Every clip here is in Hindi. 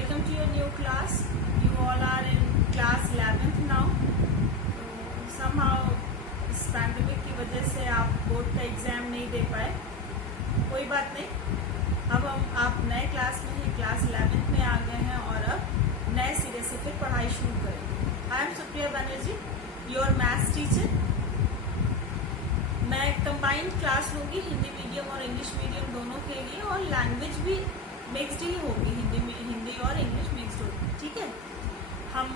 welcome to your new class. You all are in class 11th now. तो somehow इस पैंडेमिक की वजह से आप बोर्ड का एग्ज़ाम नहीं दे पाए, कोई बात नहीं। अब आप नए क्लास में ही क्लास 11th में आ गए हैं और अब नए सिरे से फिर पढ़ाई शुरू करेंगे। I am Supriya Banerjee, your maths teacher. मैं कंबाइंड क्लास लूँगी हिंदी मीडियम और इंग्लिश मीडियम दोनों के लिए, और लैंग्वेज भी मिक्सड ही होगी, हिंदी और इंग्लिश मिक्सड होगी। ठीक है, हम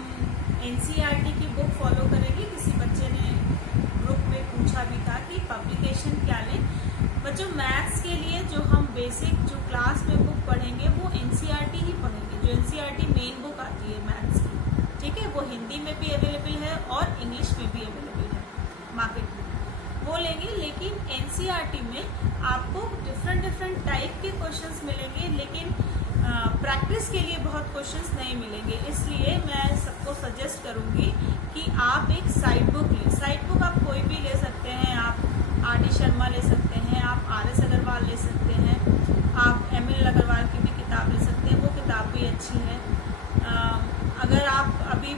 एनसीईआरटी की बुक फॉलो करेंगे। किसी बच्चे ने ग्रुप में पूछा भी था कि पब्लिकेशन क्या लें। बच्चों, मैथ्स के लिए जो हम बेसिक जो क्लास में बुक पढ़ेंगे वो एनसीईआरटी ही पढ़ेंगे। जो एनसीईआरटी मेन बुक आती है मैथ्स की, ठीक है, वो हिंदी में भी अवेलेबल है और इंग्लिश में भी अवेलेबल है मार्केट में, वो लेंगे। लेकिन एनसीईआरटी में आपको डिफरेंट टाइप के क्वेश्चंस मिलेंगे, लेकिन प्रैक्टिस के लिए बहुत क्वेश्चंस नहीं मिलेंगे। इसलिए मैं सबको सजेस्ट करूंगी कि आप एक साइड बुक लें। साइड बुक आप कोई भी ले सकते हैं। आप आर डी शर्मा ले सकते हैं, आप RS अग्रवाल ले सकते हैं, आप ML अग्रवाल की भी किताब ले सकते हैं, वो किताब भी अच्छी है। अगर आप अभी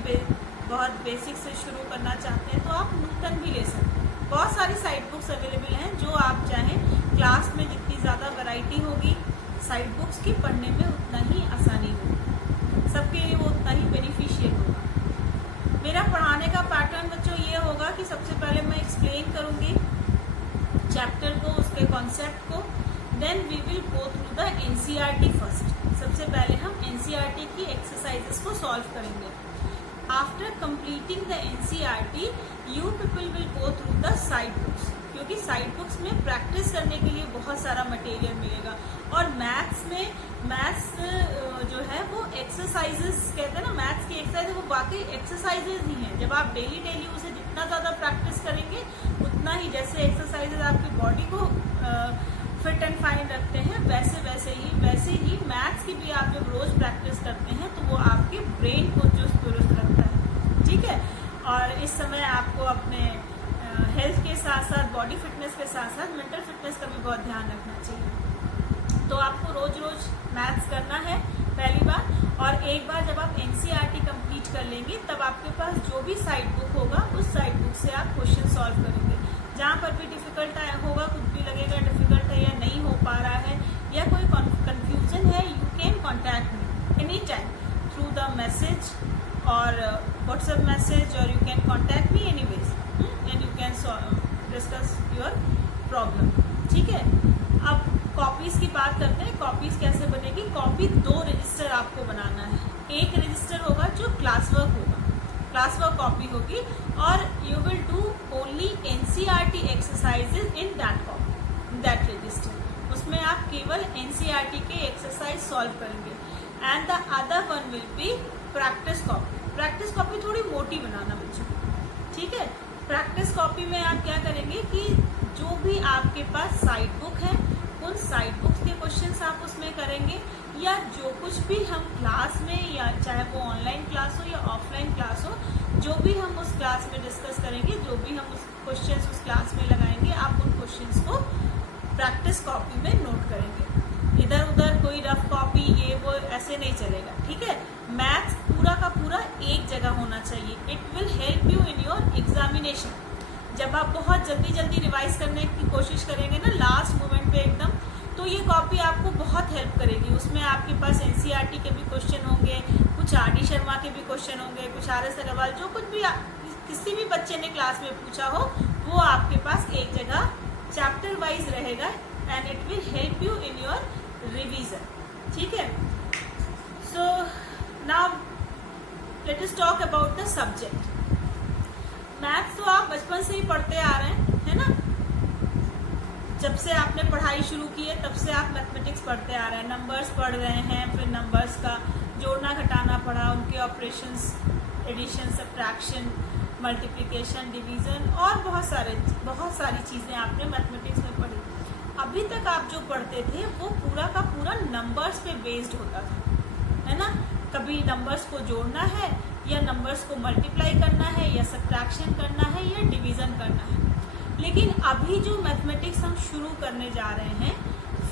बहुत बेसिक से शुरू करना चाहते हैं तो आप नूतन भी ले सकते हैं। बहुत सारी साइड बुक्स अवेलेबल हैं, जो आप चाहें। क्लास में जितनी ज़्यादा वैरायटी होगी साइड बुक्स की, पढ़ने में उतना ही आसानी होगी, सबके लिए वो उतना ही बेनिफिशियल होगा। मेरा पढ़ाने का पैटर्न बच्चों ये होगा कि सबसे पहले मैं एक्सप्लेन करूँगी चैप्टर को, उसके कॉन्सेप्ट को। Then we will go through the NCERT first. सबसे पहले हम एनसीईआरटी की एक्सरसाइजेस को सॉल्व करेंगे। After completing the NCERT you people will go through the side books, क्योंकि साइड बुक्स में प्रैक्टिस करने के लिए बहुत सारा मटेरियल मिलेगा। और मैथ्स जो है वो एक्सरसाइजेस कहते हैं ना, मैथ्स की एक्सरसाइज वो वाकई एक्सरसाइजेस ही हैं। जब आप डेली उसे जितना ज़्यादा प्रैक्टिस करेंगे उतना ही, जैसे एक्सरसाइजेस आपकी बॉडी को फिट एंड फाइन रखते हैं, वैसे ही मैथ्स की भी आप जब रोज प्रैक्टिस करते हैं तो वो आपके ब्रेन को चुस्त दुरुस्त रखता है। ठीक है, और इस समय आपको अपने हेल्थ के साथ साथ, बॉडी फिटनेस के साथ साथ मेंटल फिटनेस का भी बहुत ध्यान रखना चाहिए। तो आपको रोज मैथ्स करना है पहली बार, और एक बार जब आप एनसीईआरटी कंप्लीट कर लेंगे तब आपके पास जो भी साइड बुक होगा उस साइड बुक से आप क्वेश्चन सॉल्व करेंगे। जहाँ पर भी डिफिकल्ट होगा, कुछ भी लगेगा डिफिकल्ट है या नहीं हो पा रहा है या कोई कंफ्यूजन है, you can contact me any time through the message और व्हाट्सएप मैसेज, और you can contact me anyways and you can discuss your problem. ठीक है, अब कॉपीज की बात करते हैं। कॉपीज कैसे बनेगी? कॉपी 2 रजिस्टर आपको बनाना है। एक रजिस्टर होगा जो क्लास वर्क होगा, क्लास वर्क कॉपी होगी, और you will do only NCERT exercises in that register. उसमें आप केवल एनसीईआरटी के एक्सरसाइज सॉल्व करेंगे। And the other one will be practice copy. Practice copy थोड़ी मोटी बनाना बच्चों, ठीक है। प्रैक्टिस कॉपी में आप क्या करेंगे कि जो भी आपके पास साइड बुक है उन साइड बुक्स के क्वेश्चंस आप उसमें करेंगे, या जो कुछ भी हम क्लास में, या चाहे वो ऑनलाइन क्लास हो या ऑफलाइन क्लास हो, जो भी हम उस क्लास में डिस्कस करेंगे, जो भी हम उस क्वेश्चंस उस क्लास में लगाएंगे, आप उन क्वेश्चंस को प्रैक्टिस कॉपी में नोट करेंगे। इधर उधर कोई रफ कॉपी ये वो ऐसे नहीं चलेगा। ठीक है, मैथ्स पूरा का पूरा एक जगह होना चाहिए। It will help you in your examination. जब आप बहुत जल्दी रिवाइज करने की कोशिश करेंगे ना लास्ट मोमेंट पे एकदम, तो ये कॉपी आपको बहुत हेल्प करेगी। उसमें आपके पास एनसीईआरटी के भी क्वेश्चन होंगे, कुछ RD शर्मा के भी क्वेश्चन होंगे, कुछ RS अग्रवाल, जो कुछ भी किसी भी बच्चे ने क्लास में पूछा हो वो आपके पास एक जगह चैप्टर वाइज रहेगा, and it will help you in your revision. ठीक है, so now let us talk about the subject. Maths तो आप बचपन से ही पढ़ते आ रहे हैं, है ना। जब से आपने पढ़ाई शुरू की है तब से आप मैथमेटिक्स पढ़ते आ रहे हैं, नंबर्स पढ़ रहे हैं, फिर नंबर्स का जोड़ना घटाना पढ़ा, उनके operations, addition, subtraction, multiplication, division, और बहुत सारी चीज़ें आपने मैथमेटिक्स में पढ़ी। अभी तक आप जो पढ़ते थे वो पूरा का पूरा नंबर्स पे बेस्ड होता था, है ना। कभी नंबर्स को जोड़ना है, या नंबर्स को मल्टीप्लाई करना है, या सब्ट्रैक्शन करना है, या डिवीजन करना है। लेकिन अभी जो मैथमेटिक्स हम शुरू करने जा रहे हैं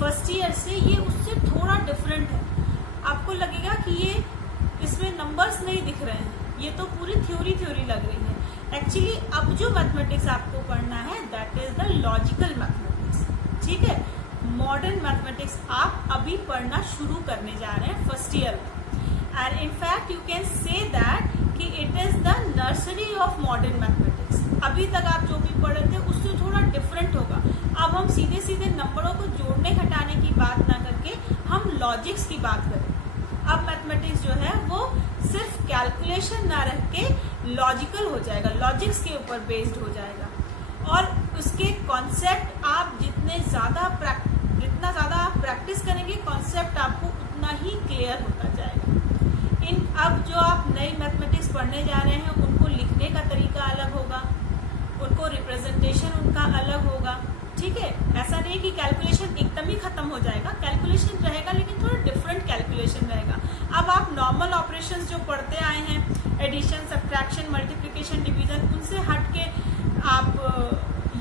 फर्स्ट ईयर से, ये उससे थोड़ा डिफरेंट है। आपको लगेगा कि ये इसमें नंबर्स नहीं दिख रहे हैं, ये तो पूरी थ्योरी लग रही है। एक्चुअली अब जो मैथमेटिक्स आपको पढ़ना है that is the logical mathematics, ठीक है। मॉडर्न मैथमेटिक्स आप अभी पढ़ना शुरू करने जा रहे हैं फर्स्ट ईयर में, and in fact you can say that कि it is the nursery of modern mathematics. अभी तक आप जो भी पढ़े थे उससे थोड़ा डिफरेंट होगा। अब हम सीधे सीधे नंबरों को जोड़ने घटाने की बात ना करके हम लॉजिक्स की बात करें। अब मैथमेटिक्स जो है वो सिर्फ कैलकुलेशन ना रख के लॉजिकल हो जाएगा, लॉजिक्स के ऊपर बेस्ड हो जाएगा, और उसके कॉन्सेप्ट आप जितना ज़्यादा आप प्रैक्टिस करेंगे कॉन्सेप्ट आपको उतना ही क्लियर होता जाएगा। अब जो आप नई मैथमेटिक्स पढ़ने जा रहे हैं उनको लिखने का तरीका अलग होगा, उनको रिप्रेजेंटेशन उनका अलग होगा, ठीक है। ऐसा नहीं कि कैलकुलेशन एकदम ही खत्म हो जाएगा, कैलकुलेशन रहेगा लेकिन थोड़ा डिफरेंट कैलकुलेशन रहेगा। अब आप नॉर्मल ऑपरेशंस जो पढ़ते आए हैं, एडिशन, सब्ट्रैक्शन, मल्टीप्लिकेशन, डिवीजन, उनसे हट के आप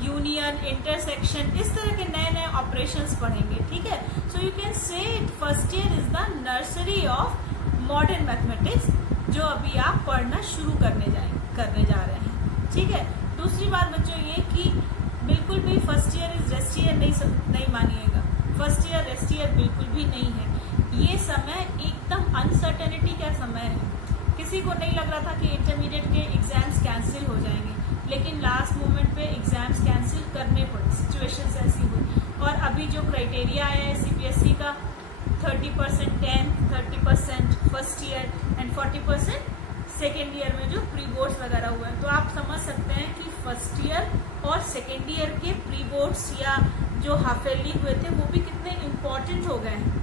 यूनियन, इंटरसेक्शन, इस तरह के नए नए ऑपरेशंस पढ़ेंगे, ठीक है। सो यू कैन से first year is the nursery of modern mathematics, जो अभी आप पढ़ना शुरू करने जा रहे हैं, ठीक है। दूसरी बात बच्चों ये कि बिल्कुल भी first year is rest year नहीं मानिएगा। फर्स्ट ईयर रेस्ट ईयर बिल्कुल भी नहीं है। ये समय एकदम अनसर्टेनिटी का समय है। किसी को नहीं लग रहा था कि इंटरमीडिएट के एग्जाम्स कैंसिल हो जाएंगे, लेकिन लास्ट मोमेंट पे एग्जाम्स कैंसिल करने पड़े, सिचुएशंस ऐसी हुई। और अभी जो क्राइटेरिया आया है सीबीएसई का 30% 10th, 30% first year and 40% second year में जो प्री बोर्ड्स वगैरह हुए हैं, तो आप समझ सकते हैं कि फर्स्ट ईयर और सेकेंड ईयर के प्री बोर्ड्स या जो हाफ ईयरली हुए थे वो भी कितने इम्पोर्टेंट हो गए हैं।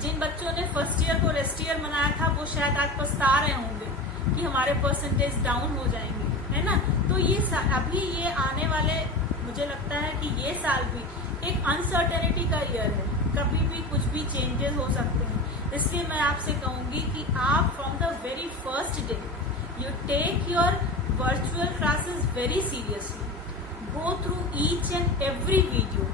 जिन बच्चों ने फर्स्ट ईयर को रेस्ट ईयर मनाया था वो शायद आज पछता रहे होंगे कि हमारे परसेंटेज डाउन हो जाएंगे, है ना। तो ये अभी ये आने वाले, मुझे लगता है कि ये साल भी एक अनसर्टेनिटी का ईयर है, कभी भी कुछ भी चेंजेस हो सकते हैं। इसलिए मैं आपसे कहूंगी कि आप from the very first day you take your virtual classes very seriously, go through each and every video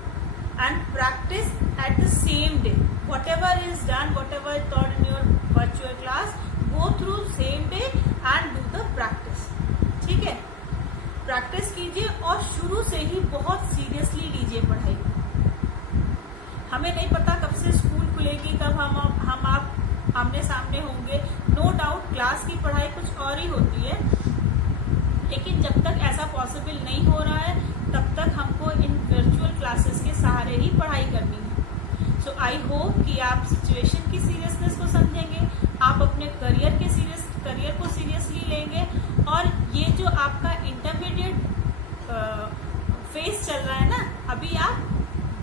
and practice at the same day. Whatever is done, whatever is taught in your virtual class, go through same day and do the practice. ठीक है, प्रैक्टिस कीजिए और शुरू से ही बहुत सीरियसली लीजिए पढ़ाई। हमें नहीं पता कब से स्कूल खुलेगी, कब हम आप आमने सामने होंगे। नो डाउट क्लास की पढ़ाई कुछ और ही होती है, लेकिन जब तक ऐसा पॉसिबल नहीं हो रहा है तब तक हमको इन वर्चुअल क्लासेस के सहारे ही पढ़ाई करनी है। सो आई होप कि आप सिचुएशन की सीरियसनेस को समझेंगे, आप अपने करियर को सीरियसली लेंगे, और ये जो आपका इंटरमीडिएट फेज चल रहा है ना, अभी आप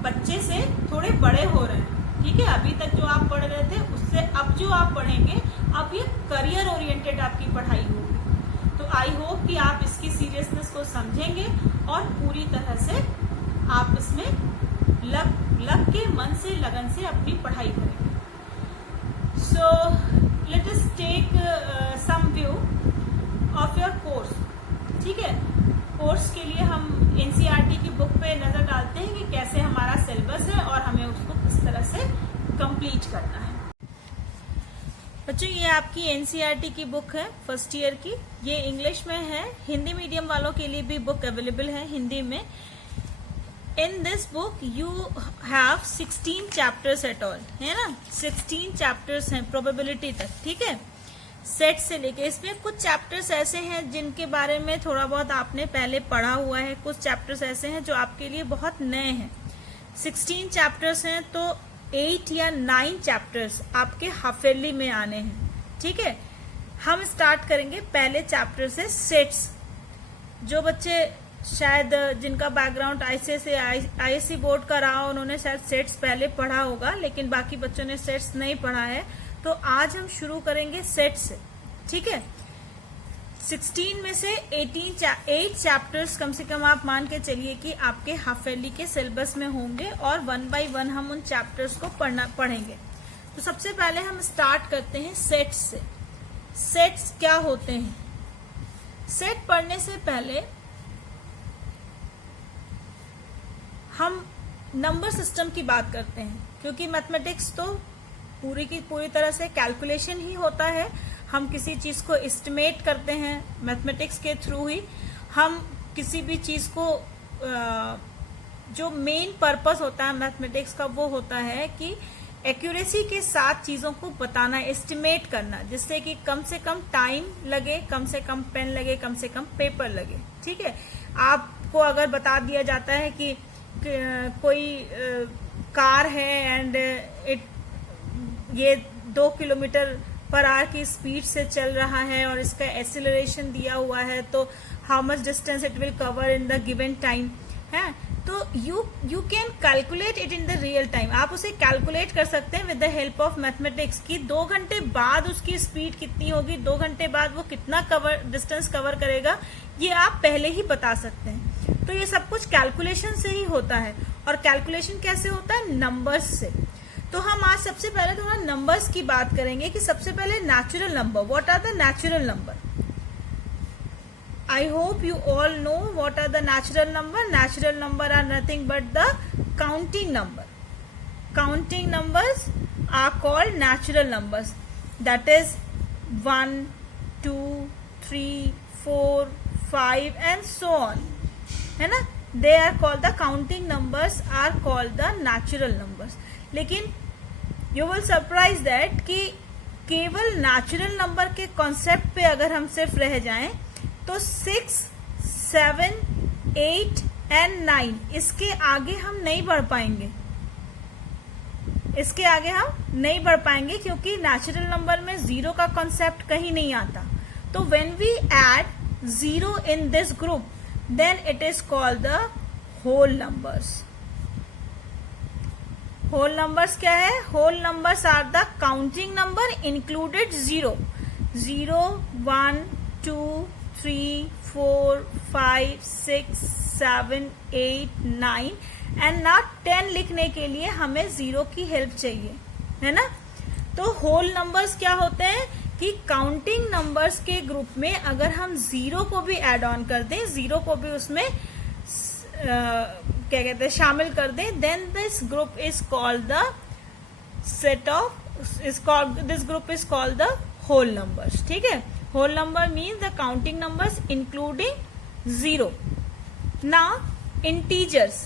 बच्चे से थोड़े बड़े हो रहे हैं, ठीक है। अभी तक जो आप पढ़ रहे थे उससे अब जो आप पढ़ेंगे, अब ये करियर ओरिएंटेड आपकी पढ़ाई होगी। तो आई होप कि आप इसकी सीरियसनेस को समझेंगे और पूरी तरह से आप इसमें लग के मन से, लगन से अपनी पढ़ाई करेंगे। So let us take some view of your course, ठीक है। कोर्स के लिए हम एनसीईआरटी की बुक पे नजर डालते हैं कि कैसे हमारा सिलेबस है और हमें उसको किस तरह से कंप्लीट करना है। बच्चों ये आपकी एनसीईआरटी की बुक है फर्स्ट ईयर की, ये इंग्लिश में है। हिंदी मीडियम वालों के लिए भी बुक अवेलेबल है हिंदी में। In this book you have 16 chapters at all, है ना। 16 चैप्टर्स हैं प्रोबेबिलिटी तक, ठीक है, सेट से लेके। इसमें कुछ चैप्टर्स ऐसे हैं जिनके बारे में थोड़ा बहुत आपने पहले पढ़ा हुआ है, कुछ चैप्टर्स ऐसे हैं जो आपके लिए बहुत नए हैं। 16 चैप्टर्स हैं तो 8 या 9 चैप्टर्स आपके हाफ ईयरली में आने हैं, ठीक है। हम स्टार्ट करेंगे पहले चैप्टर से, सेट्स। जो बच्चे शायद जिनका बैकग्राउंड आईएससी बोर्ड का रहा, उन्होंने शायद सेट्स पहले पढ़ा होगा, लेकिन बाकी बच्चों ने सेट्स नहीं पढ़ा है। तो आज हम शुरू करेंगे सेट से, ठीक है। 16 में से 8 चैप्टर्स कम से कम आप मान के चलिए कि आपके हाफ ईयरली के सिलेबस में होंगे, और 1 बाय 1 हम उन चैप्टर्स को पढ़ेंगे। तो सबसे पहले हम स्टार्ट करते हैं सेट्स से। सेट्स क्या होते हैं? सेट पढ़ने से पहले हम नंबर सिस्टम की बात करते हैं, क्योंकि मैथमेटिक्स तो पूरी की पूरी तरह से कैलकुलेशन ही होता है। हम किसी चीज को एस्टिमेट करते हैं मैथमेटिक्स के थ्रू ही। हम किसी भी चीज को जो मेन पर्पस होता है मैथमेटिक्स का वो होता है कि एक्यूरेसी के साथ चीजों को बताना, एस्टिमेट करना, जिससे कि कम से कम टाइम लगे, कम से कम पेन लगे, कम से कम पेपर लगे। ठीक है, आपको अगर बता दिया जाता है कि कोई कार है एंड ये 2 किलोमीटर पर आवर की स्पीड से चल रहा है और इसका एक्सीलरेशन दिया हुआ है, तो how much distance it will cover in the given time है, तो you can calculate it in the real time. आप उसे कैलकुलेट कर सकते हैं with the help of mathematics की 2 घंटे बाद उसकी स्पीड कितनी होगी, 2 घंटे बाद वो कितना डिस्टेंस कवर करेगा, ये आप पहले ही बता सकते हैं। तो ये सब कुछ कैलकुलेशन से ही होता है। और कैलकुलेशन कैसे होता है? नंबर्स से। तो हम आज सबसे पहले थोड़ा नंबर्स की बात करेंगे कि सबसे पहले natural number. What are the natural number? I hope you all know what are the natural number. Natural number are nothing but the counting number. Counting numbers are called natural numbers. That is 1, 2, 3, 4, 5 and so on. है ना? They are called the counting numbers are called the natural numbers. लेकिन you will surprise that कि केवल natural number के concept पे अगर हम सिर्फ रह जाएं तो 6, 7, 8 एंड 9 इसके आगे हम नहीं बढ़ पाएंगे। इसके आगे हम नहीं बढ़ पाएंगे क्योंकि नेचुरल नंबर में 0 का कॉन्सेप्ट कहीं नहीं आता। तो when we add 0 in this group then it is called the whole numbers. Whole numbers क्या है? Whole numbers are the counting number included 0, 0, 1, 2, 3, 4, 5, 6, 7, 8, 9 and ना 10 लिखने के लिए हमें 0 की हेल्प चाहिए, है ना? तो होल नंबर्स क्या होते हैं कि काउंटिंग नंबर्स के ग्रुप में अगर हम 0 को भी ऐड ऑन कर दें, 0 को भी उसमें क्या कहते हैं शामिल कर दें, then this group is called the set of this group is called the whole numbers. ठीक है, whole number means the counting numbers including 0. Now integers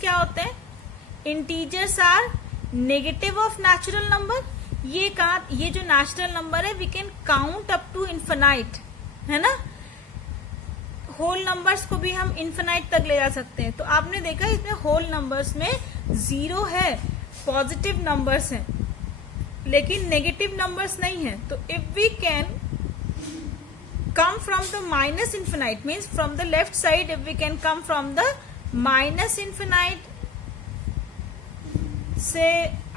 क्या होते हैं? integers are negative of natural number. ये जो natural number है we can count up to infinite, है ना? whole numbers को भी हम infinite तक ले जा सकते हैं। तो आपने देखा इसमें whole numbers में 0 है, पॉजिटिव नंबर्स हैं लेकिन नेगेटिव नंबर्स नहीं है। तो if we can come from the minus infinite means from the left side, if we can come from the minus infinite से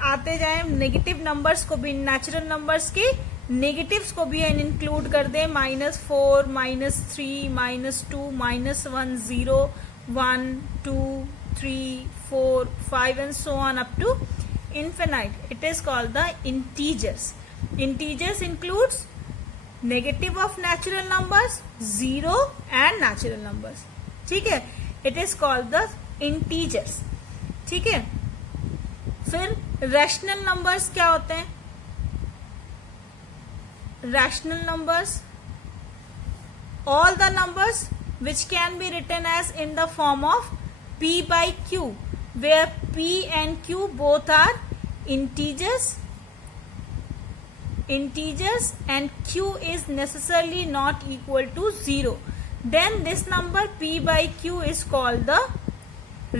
आते जाए नेगेटिव नंबर्स को भी, नेचुरल नंबर्स के नेगेटिव्स को भी इंक्लूड कर दें, -4, -3, -2, -1, 0, 1, 2, 3, 4, 5 and so on up to infinite. It is called the integers. Integers includes negative of natural numbers, 0 and natural numbers. ठीक है, it is called the integers. ठीक है, फिर rational numbers क्या होते हैं? Rational numbers, all the numbers which can be written as in the form of p by q, where p and q both are integers and q is necessarily not equal to 0, then this number p by q is called the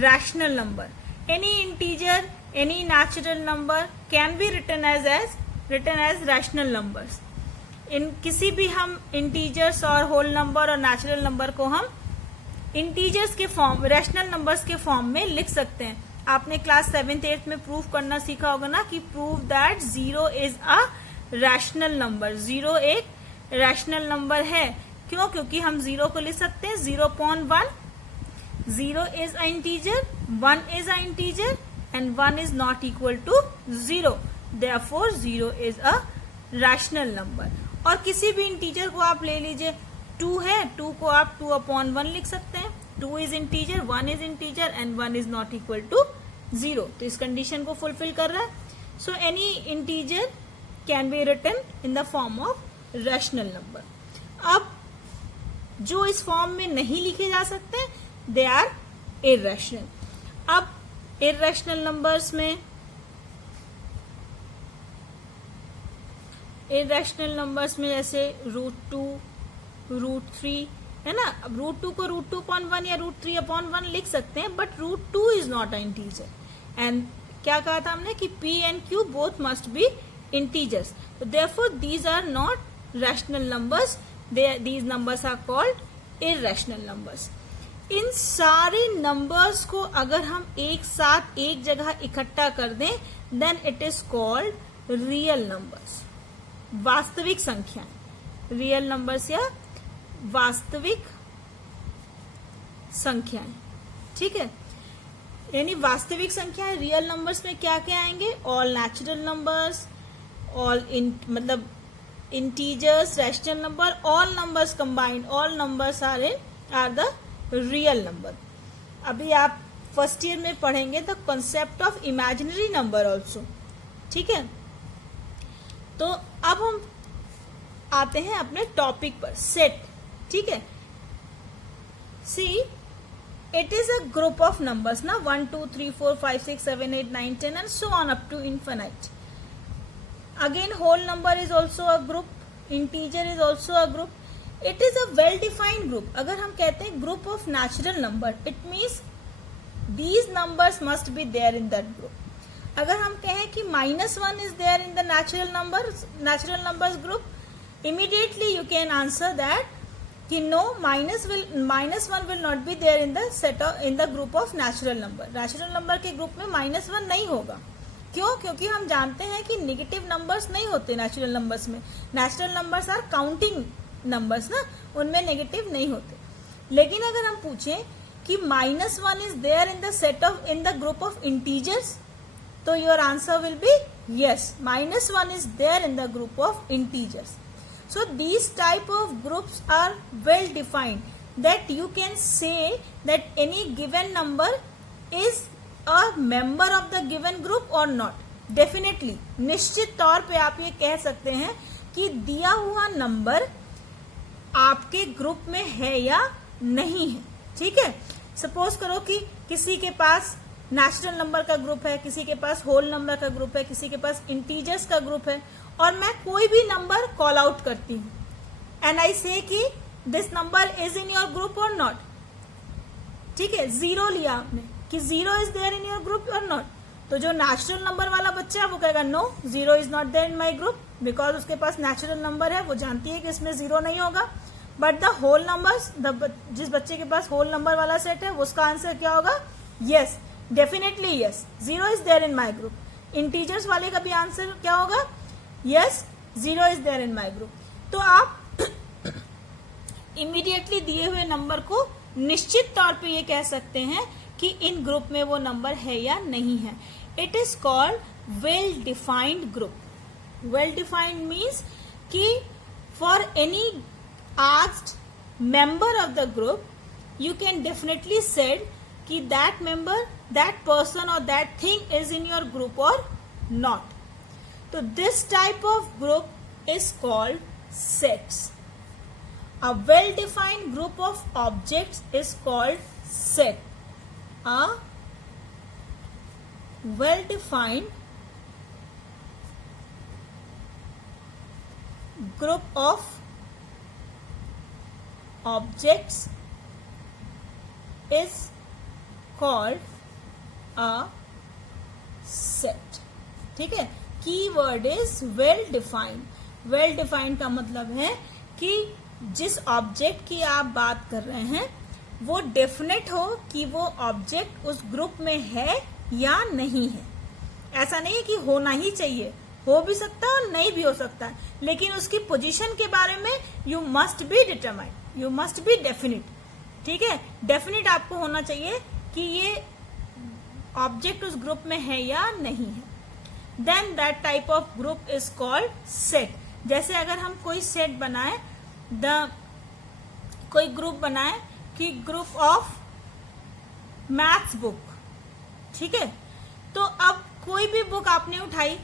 rational number. Any integer, any natural number can be written as rational numbers. इन किसी भी हम इंटीजर्स और होल नंबर और नेचुरल नंबर को हम इंटीजर्स के फॉर्म, रैशनल नंबर्स के फॉर्म में लिख सकते हैं। आपने क्लास 7th 8th में प्रूव करना सीखा होगा ना कि prove that 0 is a rational number. 0 एक रैशनल नंबर है। क्यों? क्योंकि हम 0 को लिख सकते हैं 0.1, 0 is a integer, 1 is a integer and 1 is not equal to 0, therefore 0 is a rational number. और किसी भी इंटीजर को आप ले लीजिए, 2 है, 2 को आप 2/1 लिख सकते हैं। 2 is integer, 1 is integer and 1 is not equal to 0, तो इस कंडीशन को फुलफिल कर रहा है. So any integer can be written in the form of rational number. अब जो इस फॉर्म में नहीं लिखे जा सकते दे आर इररेशनल. अब इररेशनल नंबर्स में जैसे √2, √3 है ना. अब √2 को √2/1 या √3/1 लिख सकते हैं, but √2 is not a integer. And क्या कहा था हमने कि p and q both must be integers. Therefore these are not rational numbers. These numbers are called irrational numbers. इन सारे नंबर्स को अगर हम एक साथ एक जगह इकट्ठा कर दें then it is called real numbers, वास्तविक संख्याएं. रियल नंबर्स या वास्तविक संख्याएं. ठीक है, यानी वास्तविक संख्याएं रियल नंबर्स में क्या क्या आएंगे? ऑल नेचुरल नंबर्स, ऑल मतलब integers, rational number, all numbers combined. All numbers are the real number. अभी आप फर्स्ट ईयर में पढ़ेंगे the concept of imaginary number also. ठीक है, तो अब हम आते हैं अपने टॉपिक पर, सेट. ठीक है, see it is a group of numbers ना, 1 2 3 4 5 6 7 8 9 10 and so on up to infinite. Again whole number is also a group, integer is also a group. It is a well defined group. अगर हम कहते हैं group of natural number, it means these numbers must be there in that group. अगर हम कहें कि -1 is there in the natural numbers group, immediately you can answer that कि no, -1 will not be there in the group of natural number. Natural number के ग्रुप में -1 नहीं होगा. क्यों? क्योंकि हम जानते हैं कि नेगेटिव नंबर्स नहीं होते नेचुरल नंबर्स में. Natural numbers are counting numbers ना, उनमें नेगेटिव नहीं होते. लेकिन अगर हम पूछें कि -1 is there in the group of integers, तो your answer will be yes, -1 is there in the group of integers. So these type of groups are well defined, that you can say that any given number is a member of the given group or not. Definitely, निश्चित तौर पे आप ये कह सकते हैं कि दिया हुआ नंबर आपके ग्रुप में है या नहीं है. ठीक है, सपोज करो कि किसी के पास नेचुरल नंबर का ग्रुप है, किसी के पास होल नंबर का ग्रुप है, किसी के पास इंटीजर्स का ग्रुप है, और मैं कोई भी नंबर कॉल आउट करती हूँ एंड आई से कि this number is in your group और नॉट. ठीक है, 0 लिया आपने कि 0 is there in your group और नॉट, तो जो नेचुरल नंबर वाला बच्चा है वो कहेगा no, 0 is not there in my group, because उसके पास नेचुरल नंबर है, वो जानती है कि इसमें 0 नहीं होगा. बट द होल नंबर्स, जिस बच्चे के पास होल नंबर वाला सेट है, उसका आंसर क्या होगा? Yes, definitely yes, 0 is there in my group. Integers वाले का भी आंसर क्या होगा? Yes, 0 is there in my group. तो आप इमीडिएटली दिए हुए नंबर को निश्चित तौर पे ये कह सकते हैं कि इन ग्रुप में वो नंबर है या नहीं है. It is called well defined group. Well defined means कि for any asked member of the group you can definitely said कि that member, that person or that thing is in your group or not. So this type of group is called sets. A well defined group of objects is called set. A well defined group of objects is called a set. ठीक है, की word is well defined. Well defined का मतलब है कि जिस ऑब्जेक्ट की आप बात कर रहे हैं वो डेफिनेट हो कि वो ऑब्जेक्ट उस ग्रुप में है या नहीं है. ऐसा नहीं है कि होना ही चाहिए, हो भी सकता है और नहीं भी हो सकता है, लेकिन उसकी पोजीशन के बारे में you must be determined, you must be definite. ठीक है, डेफिनेट आपको होना चाहिए कि ये ऑब्जेक्ट उस ग्रुप में है या नहीं है. Then that type of group is called set. जैसे अगर हम कोई सेट बनाए, कोई ग्रुप बनाए कि ग्रुप ऑफ मैथ्स बुक. ठीक है, तो अब कोई भी बुक आपने उठाई,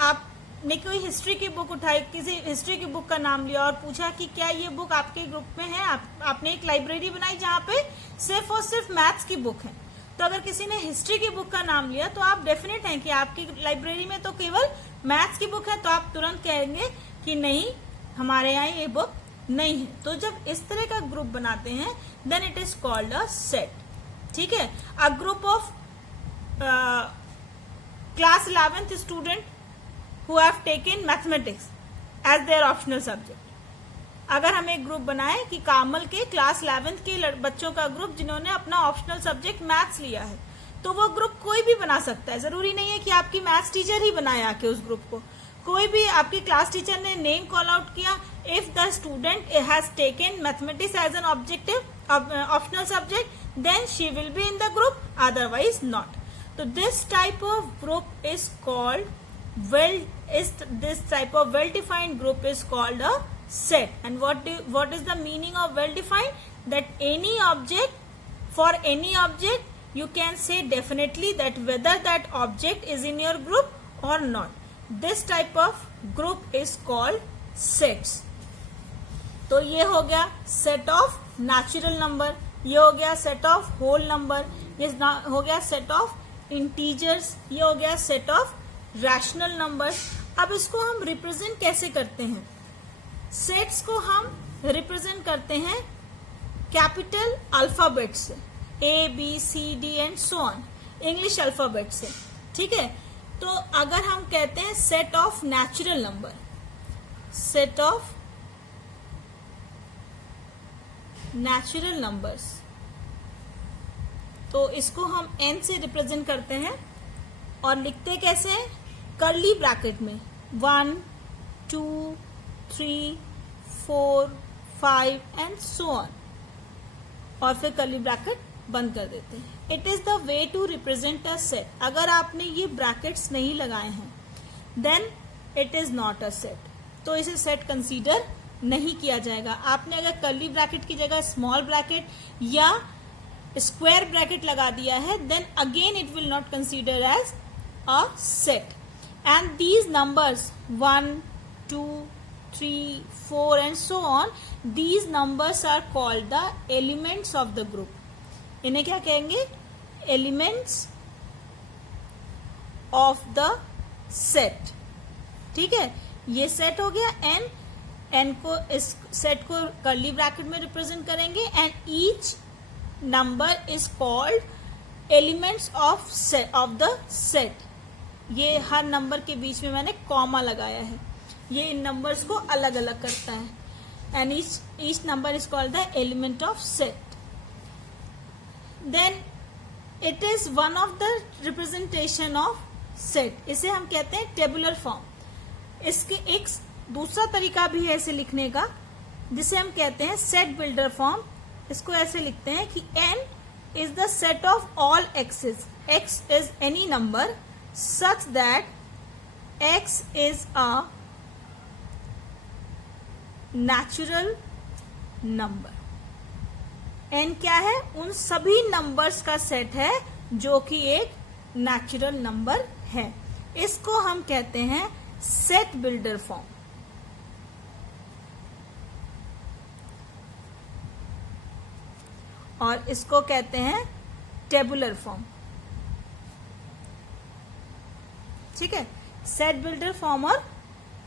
आपने कोई हिस्ट्री की बुक उठाई, किसी हिस्ट्री की बुक का नाम लिया और पूछा कि क्या ये बुक आपके ग्रुप में है, आपने एक लाइब्रेरी बनाई जहाँ पे सिर्फ और सिर्फ मैथ्स की बुक है। तो अगर किसी ने हिस्ट्री की बुक का नाम लिया तो आप डेफिनेट हैं कि आपकी लाइब्रेरी में तो केवल मैथ्स की बुक है, तो आप तुरंत कहेंगे कि नहीं, हमारे यहाँ ये बुक नहीं है। तो जब इस तरह का ग्रुप बनाते हैं then it is called a set. ठीक है, a group of class 11th student who have taken mathematics as their optional subject. अगर हम एक ग्रुप बनाए कि कामल के क्लास 11th के बच्चों का ग्रुप जिन्होंने अपना ऑप्शनल सब्जेक्ट मैथ्स लिया है, तो वो ग्रुप कोई भी बना सकता है। जरूरी नहीं है कि आपकी मैथ्स टीचर ही बनाए आके उस ग्रुप को, कोई भी आपकी क्लास टीचर ने नेम कॉल आउट किया, if the student has taken mathematics as an objective optional subject then she will be in the group, otherwise not. तो this type of group is called this type of well defined group is called a set. And what is the meaning of well defined? That any object, for any object you can say definitely that whether that object is in your group or not. This type of group is called sets. तो ये हो गया सेट ऑफ नेचुरल नंबर, ये हो गया सेट ऑफ होल नंबर, ये हो गया सेट ऑफ इंटीजर्स, ये हो गया सेट ऑफ रैशनल नंबर्स। अब इसको हम रिप्रेजेंट कैसे करते हैं? सेट्स को हम रिप्रेजेंट करते हैं कैपिटल अल्फाबेट से, A B C D and so on, English alphabet से। ठीक है, तो अगर हम कहते हैं set of natural number, set of natural numbers, तो इसको हम एन से रिप्रेजेंट करते हैं और लिखते कैसे हैं? कर्ली ब्रैकेट में 1 2 3 4 5 एंड सो ऑन, और फिर कर्ली ब्रैकेट बंद कर देते हैं। It is the way to represent a set. अगर आपने ये ब्रैकेट्स नहीं लगाए हैं then it is not a set, तो इसे सेट कंसीडर नहीं किया जाएगा। आपने अगर कर्ली ब्रैकेट की जगह स्मॉल ब्रैकेट या स्क्वायर ब्रैकेट लगा दिया है then again it will not consider as a set. And these numbers 1 2 3 4 and so on, these numbers are called the elements of the group. इन्हें क्या कहेंगे? Elements of the set. ठीक है, ये सेट हो गया एन, एन को इस सेट को कर्ली ब्रैकेट में रिप्रेजेंट करेंगे and each number is called elements of the set. ये हर नंबर के बीच में मैंने कॉमा लगाया है, ये इन नंबर्स को अलग अलग करता है and each number is called the element of set. Then it is one of the representation of set, इसे हम कहते हैं टेबुलर फॉर्म। इसके एक दूसरा तरीका भी है इसे लिखने का, जिसे हम कहते हैं सेट बिल्डर फॉर्म। इसको ऐसे लिखते हैं कि n is the set of all x's. x is any number such that x is a natural number. n क्या है? उन सभी नंबर्स का सेट है जो कि एक नेचुरल नंबर है। इसको हम कहते हैं सेट बिल्डर फॉर्म। और इसको कहते हैं टेबुलर फॉर्म। ठीक है, सेट बिल्डर फॉर्म और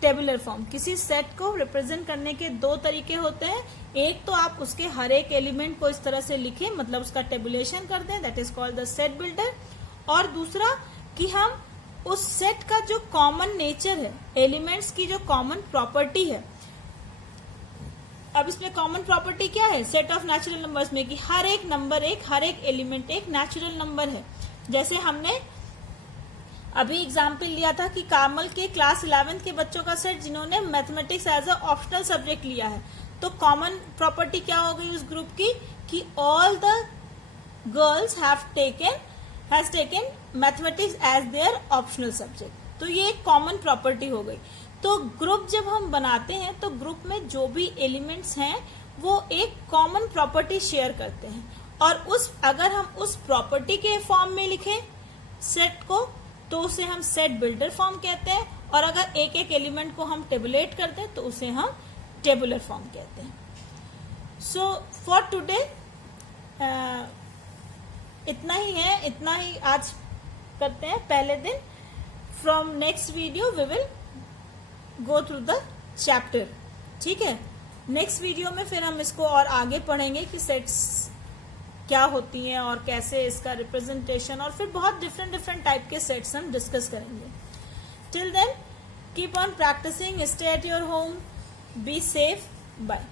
टेबुलर फॉर्म। किसी सेट को रिप्रेजेंट करने के दो तरीके होते हैं। एक तो आप उसके हर एक एलिमेंट को इस तरह से लिखें, मतलब उसका टेबुलेशन कर दें, that is called the set builder. और दूसरा कि हम उस सेट का जो कॉमन नेचर है, एलिमेंट्स की जो कॉमन प्रॉपर्टी है, अब इसमें कॉमन प्रॉपर्टी क्या है सेट ऑफ नेचुरल नंबर्स में, कि हर एक नंबर हर एक एलिमेंट एक नेचुरल नंबर है। जैसे हमने अभी एग्जाम्पल लिया था कि कामल के क्लास 11th के बच्चों का सेट जिन्होंने mathematics as a optional subject लिया है, तो कॉमन प्रॉपर्टी क्या हो गई उस ग्रुप की कि all the girls has taken mathematics as their optional subject. तो ये एक कॉमन प्रॉपर्टी हो गई। तो ग्रुप जब हम बनाते हैं तो ग्रुप में जो भी एलिमेंट्स हैं वो एक कॉमन प्रॉपर्टी शेयर करते हैं, और अगर हम उस प्रॉपर्टी के फॉर्म में लिखें सेट को तो उसे हम सेट बिल्डर फॉर्म कहते हैं, और अगर एक एक एलिमेंट को हम टेबुलेट करते हैं तो उसे हम टेबुलर फॉर्म कहते हैं. सो फॉर टुडे इतना ही है, इतना ही आज करते हैं पहले दिन. From next video we will go through the chapter. ठीक है, नेक्स्ट वीडियो में फिर हम इसको और आगे पढ़ेंगे कि सेट्स क्या होती हैं और कैसे इसका रिप्रेजेंटेशन, और फिर बहुत डिफरेंट टाइप के सेट्स हम डिस्कस करेंगे. Till then keep on practising, stay at your home, be safe, bye.